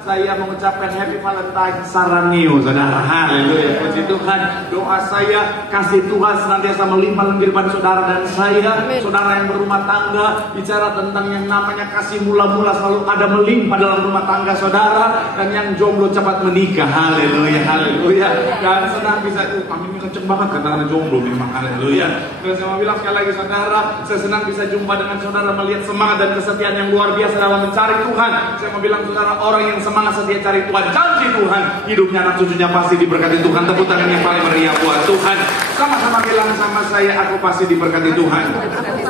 saya mengucapkan Happy Valentine Sarangio, saudara. Haleluya, puji Tuhan. Doa saya, kasih Tuhan senantiasa melimpah dalam kehidupan saudara dan saya. Amin. Saudara yang berumah tangga, bicara tentang yang namanya kasih mula-mula selalu ada melimpah dalam rumah tangga saudara. Dan yang jomblo cepat menikah. Haleluya, haleluya. Dan senang bisa, amin, kenceng banget kata jomblo memang. Haleluya. Dan saya mau bilang sekali lagi saudara, saya senang bisa jumpa dengan saudara, melihat semangat dan kesetiaan yang luar biasa dalam mencari Tuhan. Saya mau bilang saudara, orang yang semangat setia cari Tuhan, janji Tuhan, hidupnya anak cucunya pasti diberkati Tuhan. Tepuk tangan yang paling meriah buat Tuhan. Sama-sama bilang sama saya, aku pasti diberkati Tuhan.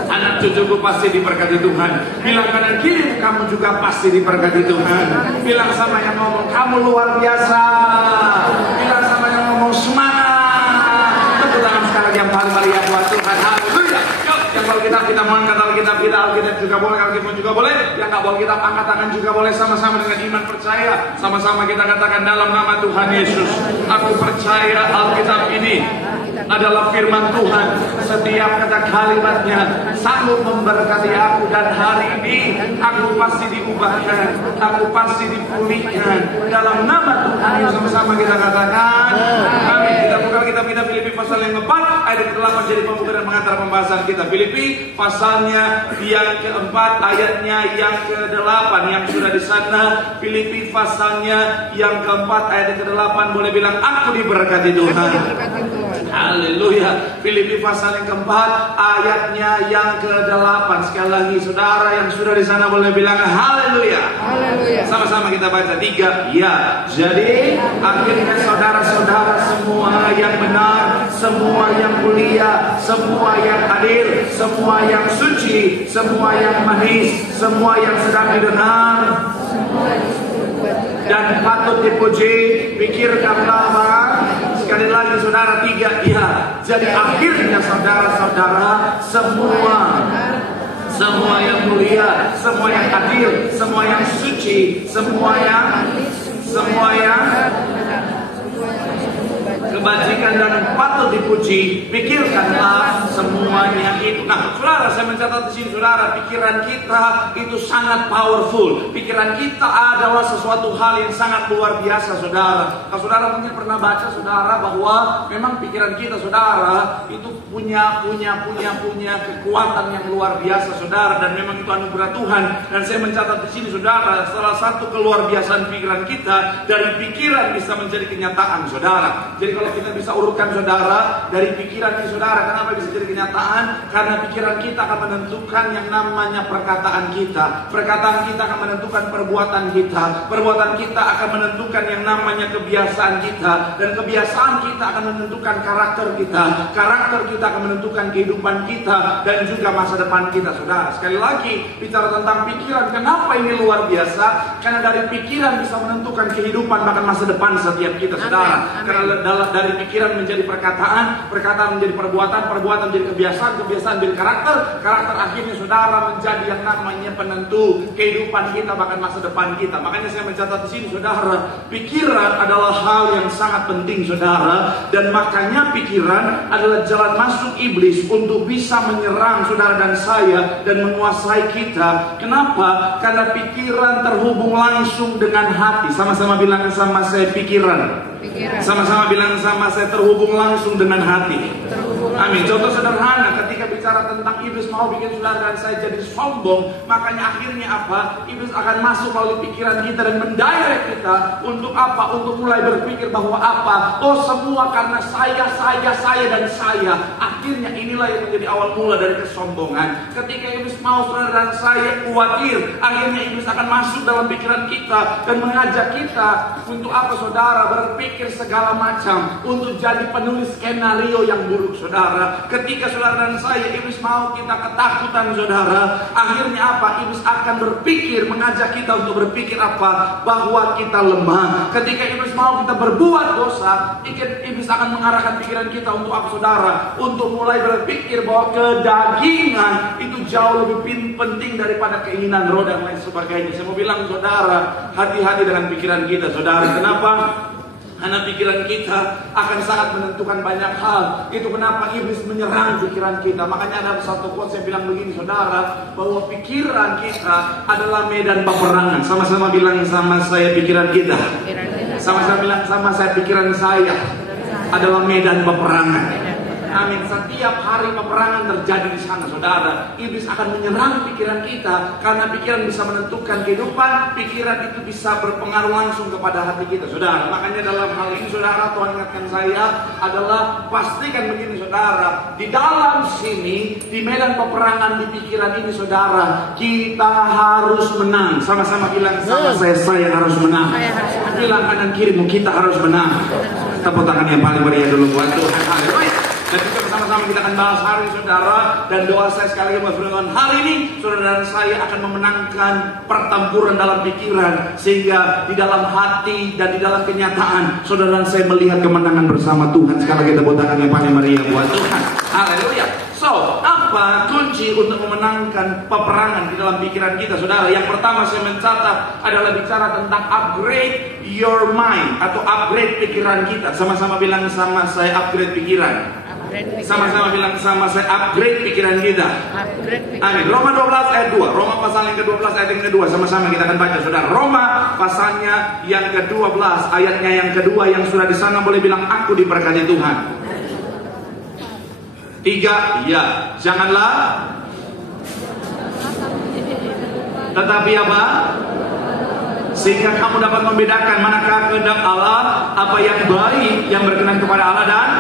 Anak cucuku pasti diberkati Tuhan. Bilang kanan kiri, kamu juga pasti diberkati Tuhan. Bilang sama yang ngomong, kamu luar biasa. Bilang sama yang ngomong, semangat. Tepuk tangan sekali yang paling meriah buat Tuhan. Haleluya. Yang kalau kita mau angkat Alkitab kita, Alkitab juga boleh, Alkitab juga boleh. Yang nggak boleh kita angkat tangan juga boleh. Sama-sama dengan iman percaya. Sama-sama kita katakan dalam nama Tuhan Yesus, aku percaya Alkitab ini adalah firman Tuhan. Setiap kata kalimatnya sanggup memberkati aku. Dan hari ini aku pasti diubahkan, aku pasti dipulihkan dalam nama Tuhan Yesus. Sama-sama kita katakan amin. Kita buka kitab kita Filipi pasal yang keempat ayat ke-8 jadi pembuka dan mengantar pembahasan kita. Filipi pasalnya yang keempat ayatnya yang ke-8 yang sudah di sana. Filipi pasalnya yang keempat ayat ke-8 boleh bilang aku diberkati Tuhan. Haleluya. Filipi pasal yang keempat ayatnya yang ke-8. Sekali lagi saudara yang sudah di sana boleh bilang haleluya. Haleluya. Sama-sama kita baca 3. Ya, jadi akhirnya saudara-saudara semua yang benar, semua yang mulia, semua yang adil, semua yang suci, semua yang manis, semua yang sedang didengar dan patut dipuji, pikirkanlah apa? Sekali lagi saudara 3. Ya, jadi akhirnya saudara-saudara semua yang mulia, semua yang adil, semua yang suci, semua yang kebajikan dan patut dipuji, pikirkanlah semuanya itu. Nah, saudara, saya mencatat di sini, saudara, pikiran kita itu sangat powerful. Pikiran kita adalah sesuatu hal yang sangat luar biasa, saudara. Nah, saudara mungkin pernah baca, saudara, bahwa memang pikiran kita, saudara, itu punya kekuatan yang luar biasa, saudara, dan memang itu anugerah Tuhan. Dan saya mencatat di sini, saudara, salah satu keluar biasaan pikiran kita, dari pikiran bisa menjadi kenyataan, saudara. Jadi kalau kita bisa urutkan saudara dari pikiran ini saudara, kenapa bisa jadi kenyataan? Karena pikiran kita akan menentukan yang namanya perkataan kita. Perkataan kita akan menentukan perbuatan kita. Perbuatan kita akan menentukan yang namanya kebiasaan kita. Dan kebiasaan kita akan menentukan karakter kita. Karakter kita akan menentukan kehidupan kita dan juga masa depan kita, saudara. Sekali lagi bicara tentang pikiran, kenapa ini luar biasa? Karena dari pikiran bisa menentukan kehidupan bahkan masa depan setiap kita, saudara. Karena dari pikiran menjadi perkataan, perkataan menjadi perbuatan, perbuatan menjadi kebiasaan, kebiasaan menjadi karakter, karakter akhirnya saudara menjadi yang namanya penentu kehidupan kita bahkan masa depan kita. Makanya saya mencatat di sini, saudara, pikiran adalah hal yang sangat penting, saudara, dan makanya pikiran adalah jalan masuk iblis untuk bisa menyerang saudara dan saya dan menguasai kita. Kenapa? Karena pikiran terhubung langsung dengan hati. Sama-sama bilang sama saya pikiran. Sama-sama bilang sama saya terhubung langsung dengan hati. Amin. Contoh sederhana, ketika bicara tentang iblis mau bikin saudara dan saya jadi sombong, makanya akhirnya apa? Iblis akan masuk melalui pikiran kita dan mendirect kita untuk apa? Untuk mulai berpikir bahwa apa? Oh, semua karena saya dan saya. Akhirnya inilah yang menjadi awal mula dari kesombongan. Ketika iblis mau saudara dan saya khawatir, akhirnya iblis akan masuk dalam pikiran kita dan mengajak kita untuk apa, saudara? Berpikir segala macam, untuk jadi penulis skenario yang buruk, saudara. Ketika saudara dan saya, iblis mau kita ketakutan, saudara. Akhirnya apa? Iblis akan berpikir, mengajak kita untuk berpikir apa? Bahwa kita lemah. Ketika iblis mau kita berbuat dosa, iblis akan mengarahkan pikiran kita untuk apa, saudara? Untuk mulai berpikir bahwa kedagingan itu jauh lebih penting daripada keinginan roh dan lain sebagainya. Saya mau bilang, saudara, hati-hati dengan pikiran kita, saudara. Kenapa? Karena pikiran kita akan sangat menentukan banyak hal. Itu kenapa iblis menyerang pikiran kita. Makanya ada satu quote saya bilang begini, saudara, bahwa pikiran kita adalah medan peperangan. Sama-sama bilang sama saya, pikiran kita. Sama-sama bilang sama saya, pikiran saya adalah medan peperangan. Amin. Setiap hari peperangan terjadi di sana, saudara. Iblis akan menyerang pikiran kita karena pikiran bisa menentukan kehidupan. Pikiran itu bisa berpengaruh langsung kepada hati kita, saudara. Makanya dalam hal ini, saudara, Tuhan ingatkan saya adalah pastikan begini, saudara. Di dalam sini, di medan peperangan di pikiran ini, saudara, kita harus menang. Sama-sama bilang sama saya harus menang. Bilang kanan kirimu, kita harus menang. Tepuk tangan yang paling meriah dulu buat Tuhan. Haleluya. Dan kita bersama-sama kita akan bahas hari ini, saudara. Dan doa saya sekali lagi Tuhan, hari ini saudara dan saya akan memenangkan pertempuran dalam pikiran, sehingga di dalam hati dan di dalam kenyataan saudara dan saya melihat kemenangan bersama Tuhan. Sekali lagi tepuk tangan yang paling meriah buat Tuhan. Haleluya. So, apa kunci untuk memenangkan peperangan di dalam pikiran kita, saudara? Yang pertama saya mencatat adalah bicara tentang upgrade your mind atau upgrade pikiran kita. Sama-sama bilang sama saya, upgrade pikiran. Sama-sama bilang sama saya, upgrade pikiran kita. Amin. Roma 12 ayat 2. Roma pasal yang ke-12 ayat yang kedua. Sama-sama kita akan baca, saudara. Roma pasalnya yang ke-12 ayatnya yang kedua. Yang sudah di sana boleh bilang, aku diberkati Tuhan. 3, ya. Janganlah, tetapi apa? Sehingga kamu dapat membedakan manakah kehendak Allah, apa yang baik, yang berkenan kepada Allah, dan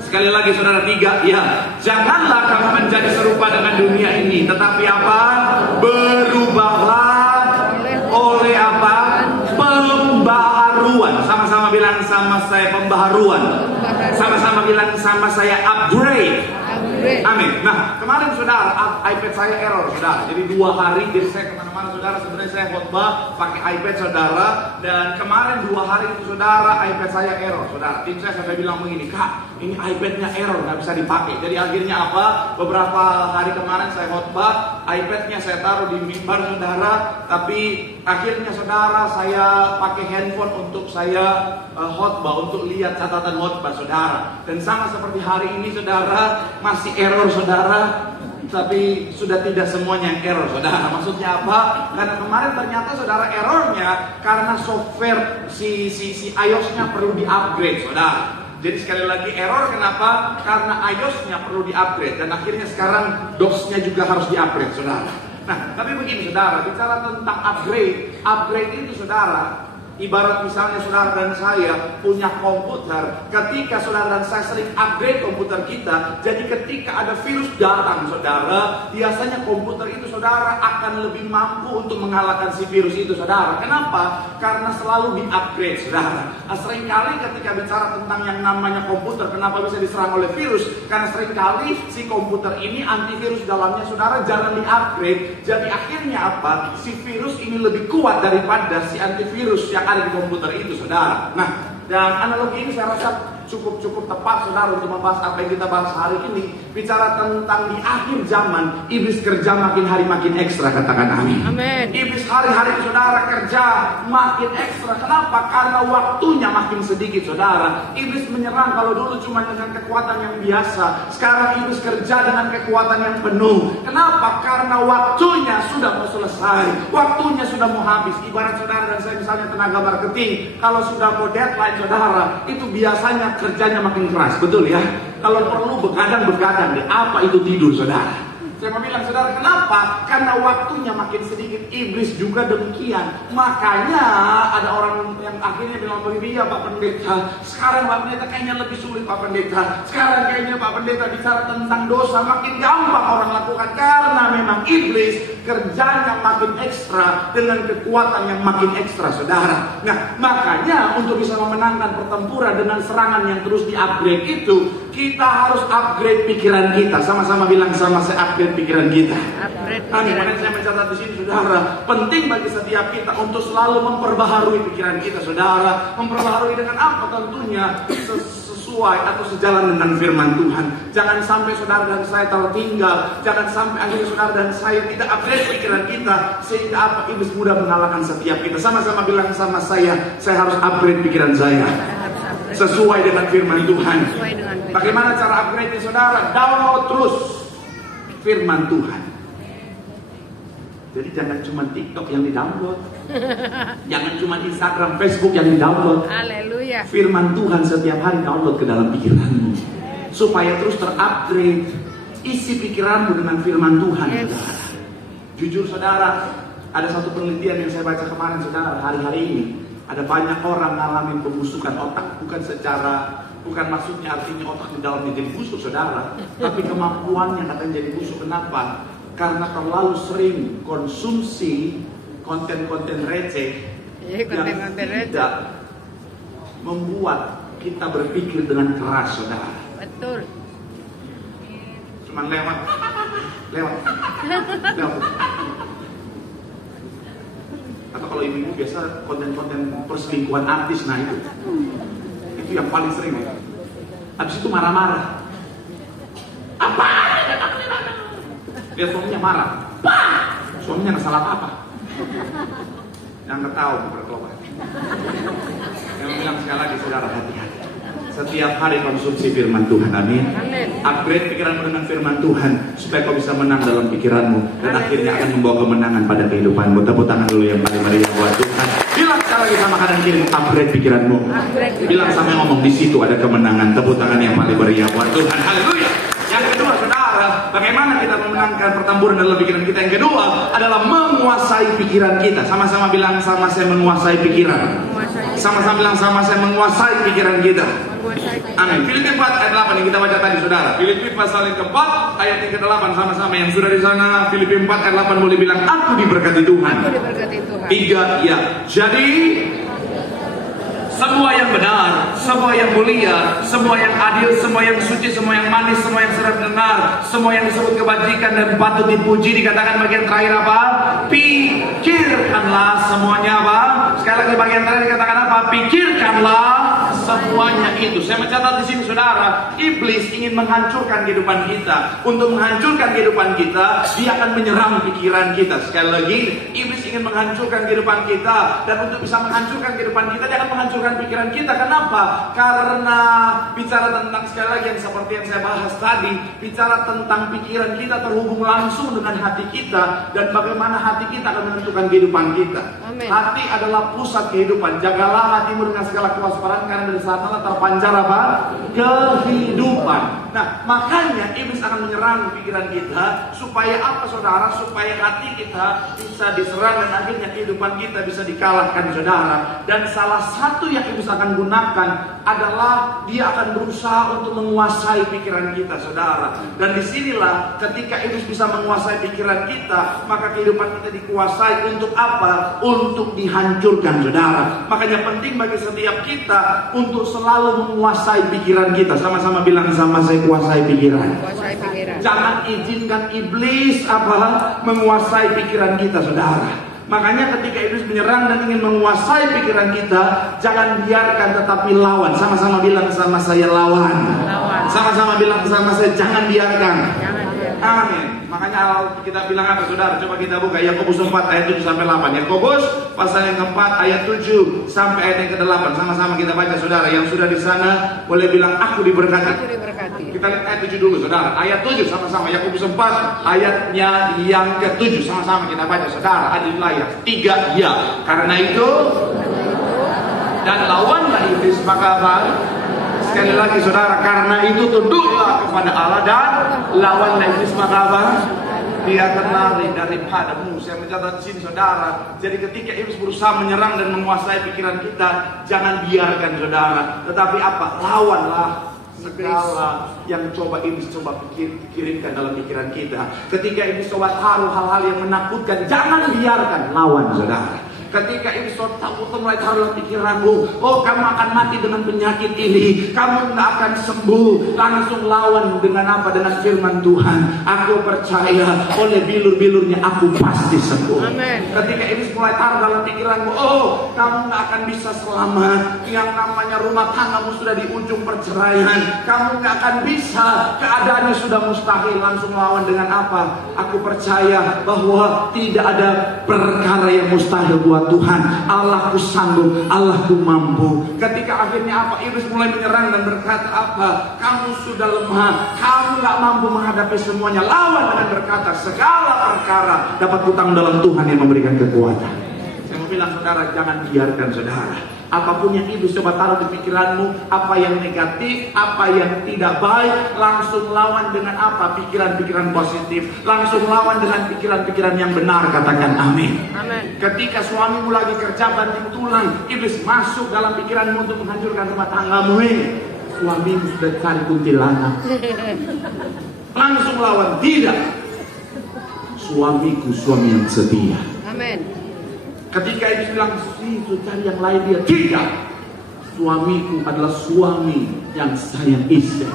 sekali lagi saudara, 3, ya. Janganlah kamu menjadi serupa dengan dunia ini, tetapi apa? Berubahlah oleh apa? Pembaharuan. Sama-sama bilang sama saya, pembaharuan. Sama-sama bilang sama saya, upgrade. Amin. Nah, kemarin saudara, iPad saya error, saudara. Jadi 2 hari, jadi saya kemana-mana, saudara. Sebenarnya saya khotbah pakai iPad, saudara. Dan kemarin 2 hari itu, saudara, iPad saya error, saudara. Tim saya sampai bilang begini, Kak, ini iPadnya error, nggak bisa dipakai. Jadi akhirnya apa? Beberapa hari kemarin saya khotbah, iPadnya saya taruh di mimbar, saudara. Tapi akhirnya, saudara, saya pakai handphone untuk saya khotbah, untuk lihat catatan khotbah, saudara. Dan sama seperti hari ini, saudara, masih error, saudara. Tapi sudah tidak semuanya yang error, saudara. Maksudnya apa? Karena kemarin ternyata, saudara, errornya karena software si iOS-nya perlu di-upgrade, saudara. Jadi sekali lagi error kenapa? Karena iOS-nya perlu di-upgrade. Dan akhirnya sekarang DOS-nya juga harus di-upgrade, saudara. Nah, tapi begini, saudara, bicara tentang upgrade itu, saudara, ibarat misalnya saudara dan saya punya komputer. Ketika saudara dan saya sering upgrade komputer kita, jadi ketika ada virus datang, saudara, biasanya komputer itu, saudara, akan lebih mampu untuk mengalahkan si virus itu, saudara. Kenapa? Karena selalu di-upgrade, saudara. Nah, seringkali ketika bicara tentang yang namanya komputer, kenapa bisa diserang oleh virus? Karena seringkali si komputer ini antivirus dalamnya, saudara, jarang di-upgrade. Jadi akhirnya apa? Si virus ini lebih kuat daripada si antivirus yang ada di komputer itu, saudara. Nah, dan analogi ini saya rasa cukup tepat, saudara, untuk membahas apa yang kita bahas hari ini. Bicara tentang di akhir zaman, iblis kerja makin hari makin ekstra, katakan amin. Amin. Iblis hari-hari, saudara, kerja makin ekstra. Kenapa? Karena waktunya makin sedikit, saudara. Iblis menyerang kalau dulu cuma dengan kekuatan yang biasa. Sekarang iblis kerja dengan kekuatan yang penuh. Kenapa? Karena waktunya sudah mau selesai. Waktunya sudah mau habis. Ibarat saudara dan saya misalnya tenaga marketing, kalau sudah mau deadline, saudara, itu biasanya kerjanya makin keras, betul ya? Kalau perlu begadang deh. Apa itu tidur, saudara? Saya mau bilang, saudara, kenapa? Karena waktunya makin sedikit. Iblis juga demikian. Makanya ada orang yang akhirnya bilang begini, ya Pak Pendeta, sekarang Pak Pendeta kayaknya lebih sulit, Pak Pendeta. Sekarang kayaknya Pak Pendeta bicara tentang dosa makin gampang orang lakukan. Karena memang iblis kerjanya makin ekstra dengan kekuatan yang makin ekstra, saudara. Nah, makanya untuk bisa memenangkan pertempuran dengan serangan yang terus di-upgrade itu, kita harus upgrade pikiran kita. Sama-sama bilang sama saya, upgrade pikiran kita. Amin. Makanya saya mencatat di sini, saudara, penting bagi setiap kita untuk selalu memperbaharui pikiran kita, saudara. Memperbaharui dengan apa? Tentunya sesuai atau sejalan dengan firman Tuhan. Jangan sampai saudara dan saya tertinggal. Jangan sampai akhirnya saudara dan saya tidak upgrade pikiran kita, sehingga apa, iblis mudah mengalahkan setiap kita. Sama-sama bilang sama saya harus upgrade pikiran saya sesuai dengan firman Tuhan. Bagaimana cara upgrade saudara? Download terus firman Tuhan. Jadi jangan cuma TikTok yang di-download. Jangan cuma Instagram, Facebook yang di-download. Haleluya. Firman Tuhan setiap hari download ke dalam pikiranmu. Supaya terus terupgrade. Isi pikiranmu dengan firman Tuhan. Yes. Saudara. Jujur saudara, ada satu penelitian yang saya baca kemarin saudara, hari-hari ini. Ada banyak orang ngalamin pembusukan otak. Bukan maksudnya artinya otak di dalamnya jadi busuk saudara. Tapi kemampuannya katanya jadi busuk. Kenapa? Karena terlalu sering konsumsi konten-konten receh yang tidak membuat kita berpikir dengan keras, saudara. Betul. Cuman lewat. Atau kalau ibu-ibu biasa konten-konten perselingkuhan artis, nah itu yang paling sering. Habis itu marah-marah. Apa? Dia suaminya marah. Suaminya nggak salah apa-apa. Yang ketawa bertobat. Yang bilang sekali lagi saudara, hati-hati. Setiap hari konsumsi firman Tuhan, amin. Upgrade pikiranmu dengan firman Tuhan supaya kau bisa menang dalam pikiranmu dan akhirnya akan membawa kemenangan pada kehidupanmu. Tepuk tangan dulu yang paling meriah buat Tuhan. Bilang sekali lagi sama kanan kiri, upgrade pikiranmu. Bilang sama yang ngomong, di situ ada kemenangan. Tepuk tangan yang paling meriah buat Tuhan. Haleluya. Yang kedua saudara, bagaimana kita memenangkan pertempuran dalam pikiran kita? Yang kedua adalah menguasai pikiran kita. Sama-sama bilang sama saya menguasai pikiran. Sama-sama bilang sama saya menguasai pikiran kita. Amin. Filipi 4 ayat 8 yang kita baca tadi saudara. Filipi pasal yang keempat ayat yang ke-8, sama-sama yang sudah di sana. Filipi 4 ayat 8 boleh bilang, aku diberkati Tuhan. Aku diberkati Tuhan. 3 ya. Jadi semua yang benar, semua yang mulia, semua yang adil, semua yang suci, semua yang manis, semua yang sedap dengar, semua yang disebut kebajikan dan patut dipuji, dikatakan bagian terakhir apa? Pikirkanlah semuanya apa? Sekali lagi bagian terakhir dikatakan apa? Pikirkanlah semuanya itu. Saya mencatat di sini saudara, iblis ingin menghancurkan kehidupan kita. Untuk menghancurkan kehidupan kita, dia akan menyerang pikiran kita. Sekali lagi, iblis ingin menghancurkan kehidupan kita, dan untuk bisa menghancurkan kehidupan kita, dia akan menghancurkan pikiran kita. Kenapa? Karena bicara tentang, sekali lagi yang seperti yang saya bahas tadi, bicara tentang pikiran kita terhubung langsung dengan hati kita, dan bagaimana hati kita akan menentukan kehidupan kita. Amen. Hati adalah pusat kehidupan. Jagalah hatimu dengan segala kewaspadaan, karena dari sana terpancar apa? Kehidupan. Nah, makanya iblis akan menyerang pikiran kita supaya apa saudara? Supaya hati kita bisa diserang dan akhirnya kehidupan kita bisa dikalahkan saudara. Dan salah satu yang iblis akan gunakan adalah dia akan berusaha untuk menguasai pikiran kita saudara. Dan disinilah ketika iblis bisa menguasai pikiran kita, maka kehidupan kita dikuasai untuk apa? Untuk dihancurkan saudara. Makanya penting bagi setiap kita untuk selalu menguasai pikiran kita. Sama-sama bilang sama saya, kuasai pikiran. Kuasai pikiran. Jangan izinkan iblis apa? Menguasai pikiran kita saudara. Makanya ketika iblis menyerang dan ingin menguasai pikiran kita, jangan biarkan, tetapi lawan. Sama-sama bilang sama saya, lawan. Sama-sama bilang sama saya, jangan biarkan. Amin. Makanya kita bilang apa saudara? Coba kita buka Yakobus 4 ayat 7 sampai 8. Yakobus pasal yang keempat ayat 7 sampai ayat yang ke-8. Sama-sama kita baca saudara. Yang sudah di sana boleh bilang aku diberkati. Aku diberkati. Kita lihat ayat 7 dulu saudara. Ayat 7 sama-sama. Yakobus 4 ayatnya yang ke-7. Sama-sama kita baca saudara. Adillah ya. 3 ya. Karena itu dan lawanlah iblis, maka apa? Sekali lagi saudara, karena itu tunduklah kepada Allah dan lawanlah iblis, maka apa? Dia akan lari daripadamu. Saya mencatat di sini saudara. Jadi ketika iblis berusaha menyerang dan menguasai pikiran kita, jangan biarkan saudara. Tetapi apa? Lawanlah segala yang coba iblis kirimkan dalam pikiran kita. Ketika iblis coba taruh hal-hal yang menakutkan, jangan biarkan, lawan saudara. Ketika iblis takut mulai taruh dalam pikiranmu, oh kamu akan mati dengan penyakit ini, kamu nggak akan sembuh, langsung lawan dengan apa? Dengan firman Tuhan. Aku percaya oleh bilur-bilurnya aku pasti sembuh. Amen. Ketika iblis mulai taruh dalam pikiranmu, oh kamu nggak akan bisa selamat, yang namanya rumah tanggamu sudah di ujung perceraian, kamu nggak akan bisa, keadaannya sudah mustahil, langsung lawan dengan apa? Aku percaya bahwa tidak ada perkara yang mustahil buat Tuhan. Allahku sanggup, Allahku mampu. Ketika akhirnya apa? Iblis mulai menyerang dan berkata apa? Kamu sudah lemah, kamu gak mampu menghadapi semuanya. Lawan dengan berkata, segala perkara dapat kutanggung dalam Tuhan yang memberikan kekuatan. Saya mau bilang saudara, jangan biarkan saudara, apapun yang iblis coba taruh di pikiranmu, apa yang negatif, apa yang tidak baik, langsung lawan dengan apa? Pikiran-pikiran positif. Langsung lawan dengan pikiran-pikiran yang benar. Katakan amin. Amin. Ketika suamimu lagi kerja banting tulang, iblis masuk dalam pikiranmu untuk menghancurkan rumah tanggamu. Suamimu sudah cari kuntilanak, langsung lawan. Tidak, suamiku suami yang setia. Amin. Ketika iblis bilang, itu cari yang lain, dia tidak. Suamiku adalah suami yang sayang istri.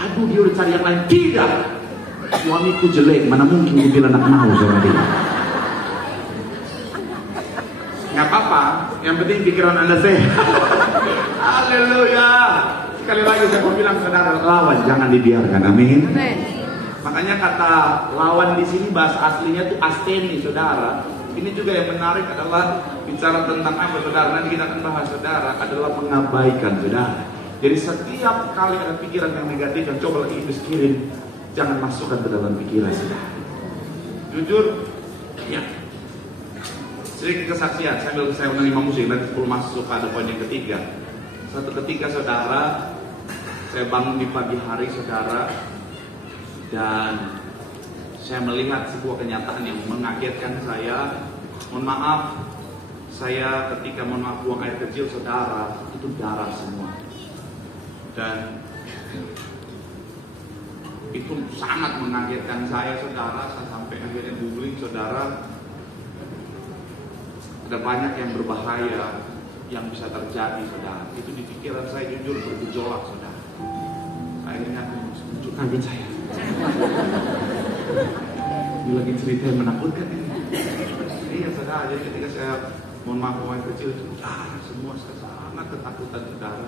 Aduh, dia udah cari yang lain. Tidak, suamiku jelek, mana mungkin dia bilang anak mau sama dia. Nggak apa-apa, yang penting pikiran Anda sehat. Haleluya. Sekali lagi saya mau bilang saudara, lawan jangan dibiarkan. Amin. Amin. Makanya kata lawan di sini bahasa aslinya itu asteni, saudara. Ini juga yang menarik adalah bicara tentang apa, saudara? Nanti kita akan bahas, saudara, adalah mengabaikan, saudara. Jadi setiap kali ada pikiran yang negatif yang coba lagi iblis kirim, jangan masukkan ke dalam pikiran, saudara. Jujur, ya. Sedikit kesaksian, saya mengenai musik, nanti 10 masuk pada poin yang ketiga. Satu ketika, saudara, saya bangun di pagi hari, saudara, dan saya melihat sebuah kenyataan yang mengagetkan saya. Mohon maaf, saya ketika buang air kecil, saudara, itu darah semua. Dan itu sangat mengagetkan saya, saudara. Saya sampai akhirnya googling, saudara. Ada banyak yang berbahaya yang bisa terjadi, saudara. Itu di pikiran saya jujur bergejolak, saudara. Akhirnya aku muncul kaget saya. Ini lagi cerita yang menakutkan ini. Iya, saudara. Jadi ketika saya mohon maaf pemain kecil itu semua saya sangat ketakutan, saudara.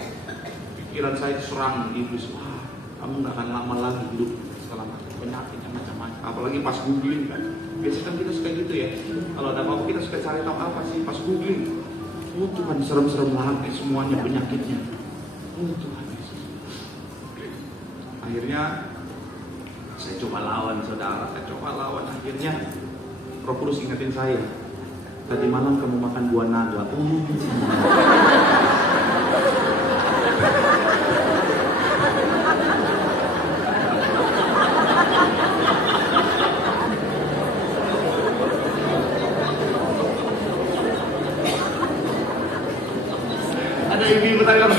Pikiran saya diserang iblis. Wah, kamu nggak akan lama lagi hidup setelah penyakit yang macam-macam. Apalagi pas googling kan. Biasanya kan kita suka gitu ya. Kalau ada apa-apa kita suka cari tahu apa sih pas googling. Oh Tuhan, serem-serem lagi semuanya penyakitnya. Oh Tuhan Yesus. Akhirnya saya coba lawan, saudara. Saya coba lawan. Akhirnya Roh Kudus ingetin saya, tadi malam kamu makan buah naga. Ada ibu-ibu tadi bilang,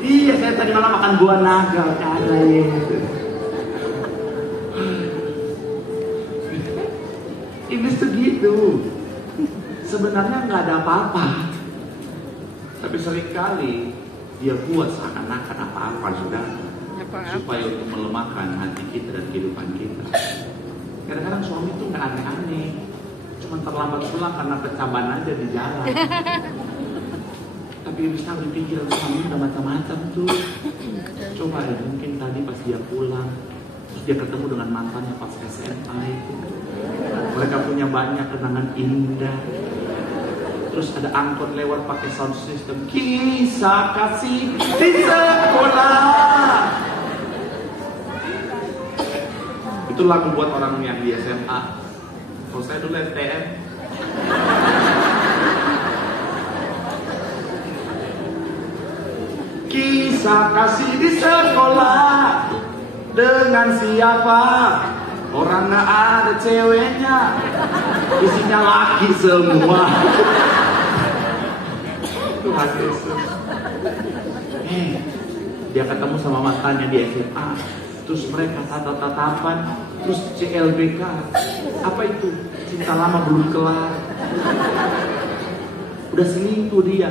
iya saya tadi malam makan buah naga. Ada iblis tuh gitu. Sebenarnya nggak ada apa-apa, tapi seringkali dia buat seakan-akan apa-apa, saudara, supaya untuk melemahkan hati kita dan kehidupan kita. Kadang-kadang suami tuh nggak aneh-aneh, cuma terlambat pulang karena kecaban aja di jalan. Tapi iblis tahu di pikiran suami udah macam-macam tuh. Coba ya, mungkin tadi pas dia pulang, terus dia ketemu dengan mantannya pas SMA itu. Mereka punya banyak kenangan indah. Terus ada angkot lewat pakai sound system, kisah kasih di sekolah. Itu lagu buat orang yang di SMA. Kalau saya dulu STM. Kisah kasih di sekolah dengan siapa? Orang gak ada ceweknya, isinya laki semua. Tuhan Yesus. Dia ketemu sama mantannya di SMA. Terus mereka tatap-tatapan. Terus CLBK, apa itu? Cinta lama belum kelar. Udah selingkuh dia.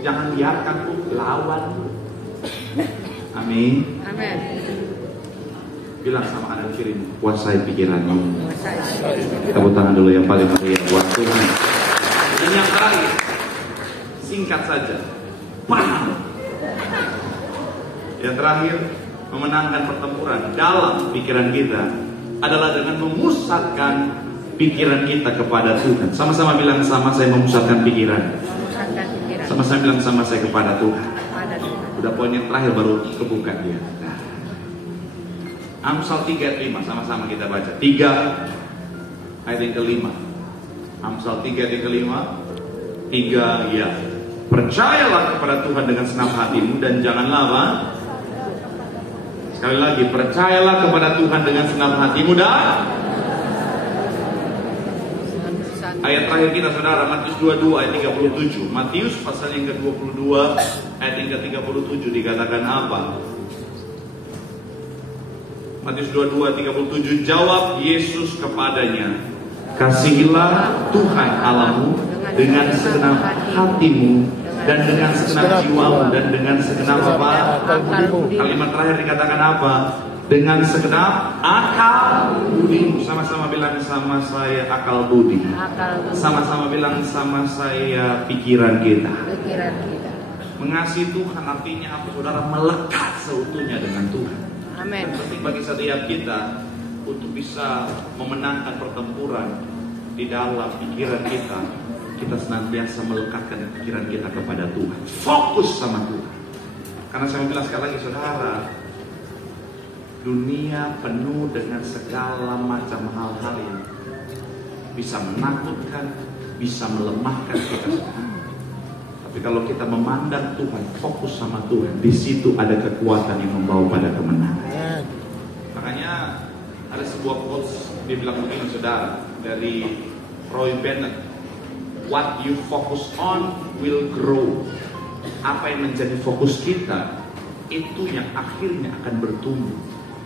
Jangan biarkan tuh lawan. Amin. Amin. Bilang sama anak kirimu, kuasai pikiranmu. Kuasai. Tepuk tangan dulu yang paling meriah buat Tuhan. Dan yang terakhir, singkat saja, paham. Yang terakhir, memenangkan pertempuran dalam pikiran kita adalah dengan memusatkan pikiran kita kepada Tuhan. Sama-sama bilang sama saya memusatkan pikiran. Memusatkan pikiran. Sama-sama bilang sama saya kepada Tuhan. Kepada Tuhan. Udah poin yang terakhir baru kebuka dia. Nah. Amsal 3 ayat 5, sama-sama kita baca. 3 ayat yang kelima. Amsal 3 ayat yang kelima. 3 ya. Percayalah kepada Tuhan dengan senang hatimu dan janganlah apa? Sekali lagi, percayalah kepada Tuhan dengan senang hatimu dan ayat terakhir kita saudara, Matius 22 ayat 37. Matius pasal yang ke-22 ayat yang ke-37 dikatakan apa? Matius 22 37, jawab Yesus kepadanya, kasihilah Tuhan Allahmu dengan segenap hatimu dan dengan segenap jiwamu dan dengan segenap apa? Kalimat terakhir dikatakan apa? Dengan segenap akal budimu. Sama-sama bilang sama saya akal budi. Sama-sama bilang sama saya pikiran kita. Pikiran kita. Mengasihi Tuhan artinya apa? Saudara melekat seutuhnya dengan Tuhan. Amin. Dan penting bagi setiap kita untuk bisa memenangkan pertempuran di dalam pikiran kita. Kita senantiasa melekatkan pikiran kita kepada Tuhan. Fokus sama Tuhan. Karena saya bilang sekali lagi saudara, dunia penuh dengan segala macam hal-hal yang bisa menakutkan, bisa melemahkan kita. Tapi kalau kita memandang Tuhan, fokus sama Tuhan, di situ ada kekuatan yang membawa pada kemenangan. Makanya ada sebuah quotes dibilang begini saudara, dari Roy Bennett, what you focus on will grow. Apa yang menjadi fokus kita, itu yang akhirnya akan bertumbuh.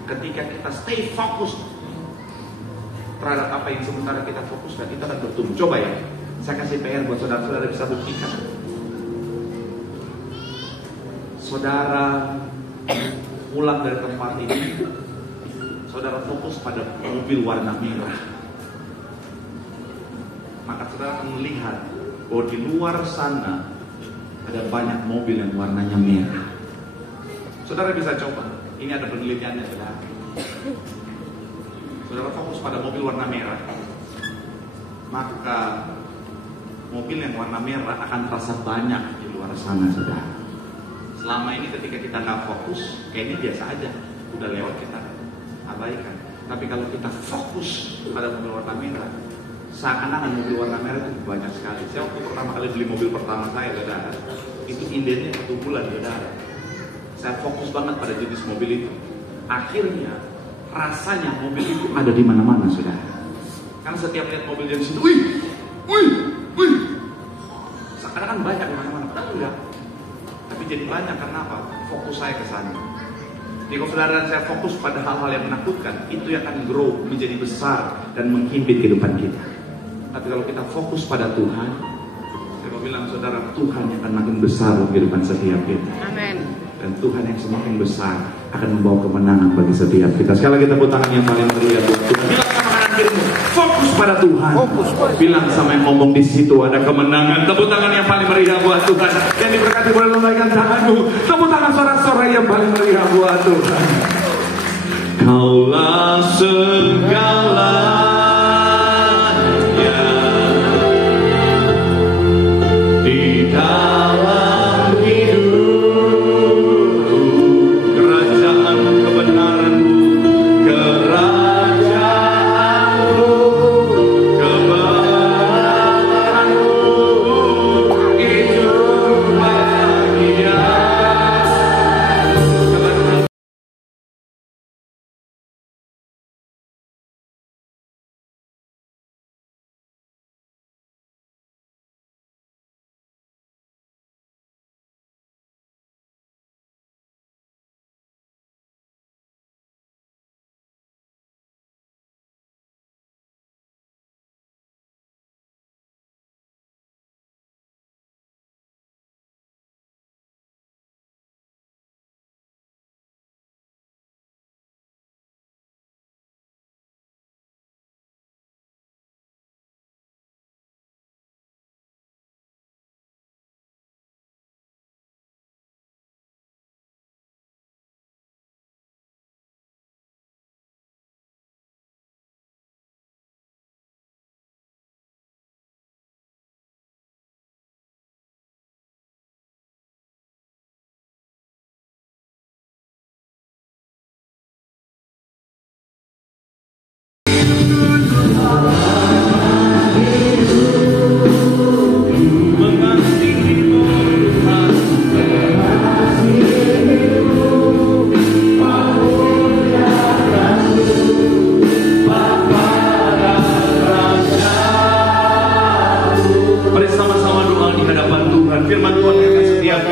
Ketika kita stay fokus terhadap apa yang sementara kita fokuskan, itu akan bertumbuh. Coba ya, saya kasih PR buat saudara-saudara bisa buktikan. Saudara pulang dari tempat ini, saudara fokus pada mobil warna merah, maka saudara akan melihat bahwa di luar sana ada banyak mobil yang warnanya merah. Saudara bisa coba, ini ada penelitiannya saudara. Saudara fokus pada mobil warna merah, maka mobil yang warna merah akan terasa banyak di luar sana saudara. Selama ini ketika kita nggak fokus, kayaknya biasa aja, udah lewat kita abaikan. Tapi kalau kita fokus pada mobil warna merah, seakan-akan mobil warna merah itu banyak sekali. Saya waktu pertama kali beli mobil pertama saya, saudara, itu indennya 1 bulan, saudara. Saya fokus banget pada jenis mobil itu. Akhirnya rasanya mobil itu ada di mana-mana, saudara. Karena setiap lihat mobil dari situ, wih, seakan-akan banyak di mana-mana. Padahal enggak. Tapi jadi banyak karena apa? Fokus saya ke sana. Jadi kalau saudara dan saya fokus pada hal-hal yang menakutkan, itu yang akan grow, menjadi besar dan menghimpit kehidupan kita. Tapi kalau kita fokus pada Tuhan, saya mau bilang saudara, Tuhan yang akan makin besar dalam kehidupan setiap kita. Amin. Dan Tuhan yang semakin besar akan membawa kemenangan bagi setiap kita. Sekali lagi tepuk tangan yang paling meriah buat Tuhan. Bilang sama kanan kirimu, fokus pada Tuhan. Bilang sama yang ngomong di situ ada kemenangan. Tepuk tangan yang paling meriah buat Tuhan. Yang diberkati boleh lambaikan tanganmu. Tepuk tangan sorak-sorai yang paling meriah buat Tuhan. Kaulah segala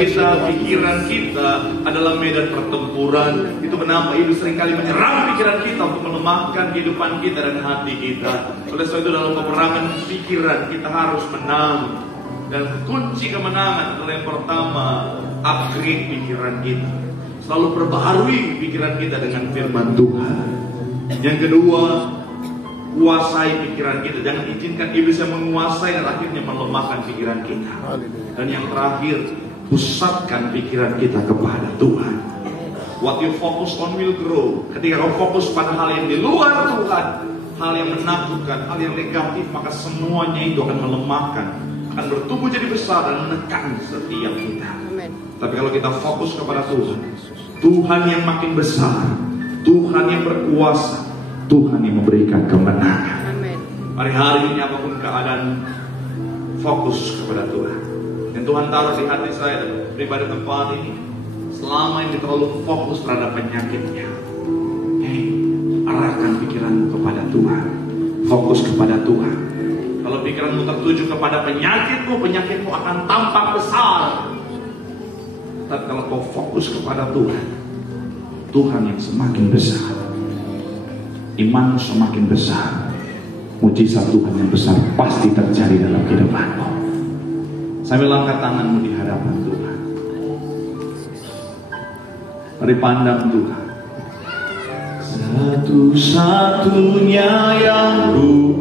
kita, pikiran kita adalah medan pertempuran. Itu kenapa iblis seringkali menyerang pikiran kita untuk melemahkan kehidupan kita dan hati kita. Oleh sebab itu dalam peperangan pikiran kita harus menang. Dan kunci kemenangan adalah yang pertama, upgrade pikiran kita. Selalu perbaharui pikiran kita dengan firman Tuhan. Yang kedua, kuasai pikiran kita. Jangan izinkan iblis yang menguasai dan akhirnya melemahkan pikiran kita. Dan yang terakhir, pusatkan pikiran kita kepada Tuhan. What you focus on will grow. Ketika kau fokus pada hal yang di luar Tuhan, hal yang menakutkan, hal yang negatif, maka semuanya itu akan melemahkan, akan bertumbuh jadi besar dan menekan setiap kita. Amen. Tapi kalau kita fokus kepada Tuhan, Tuhan yang makin besar, Tuhan yang berkuasa, Tuhan yang memberikan kemenangan. Amen. Mari hari ini apapun keadaan, fokus kepada Tuhan. Dan Tuhan taruh di hati saya dan pribadi tempat ini, selama ini terlalu fokus terhadap penyakitnya. Hei, arahkan pikiranmu kepada Tuhan. Fokus kepada Tuhan. Kalau pikiranmu tertuju kepada penyakitmu, penyakitmu akan tampak besar. Tapi kalau kau fokus kepada Tuhan, Tuhan yang semakin besar, imanmu semakin besar, mujizat Tuhan yang besar pasti terjadi dalam kehidupanmu. Sambil angkat tanganmu di hadapan Tuhan. Mari pandang Tuhan. Satu-satunya yang ku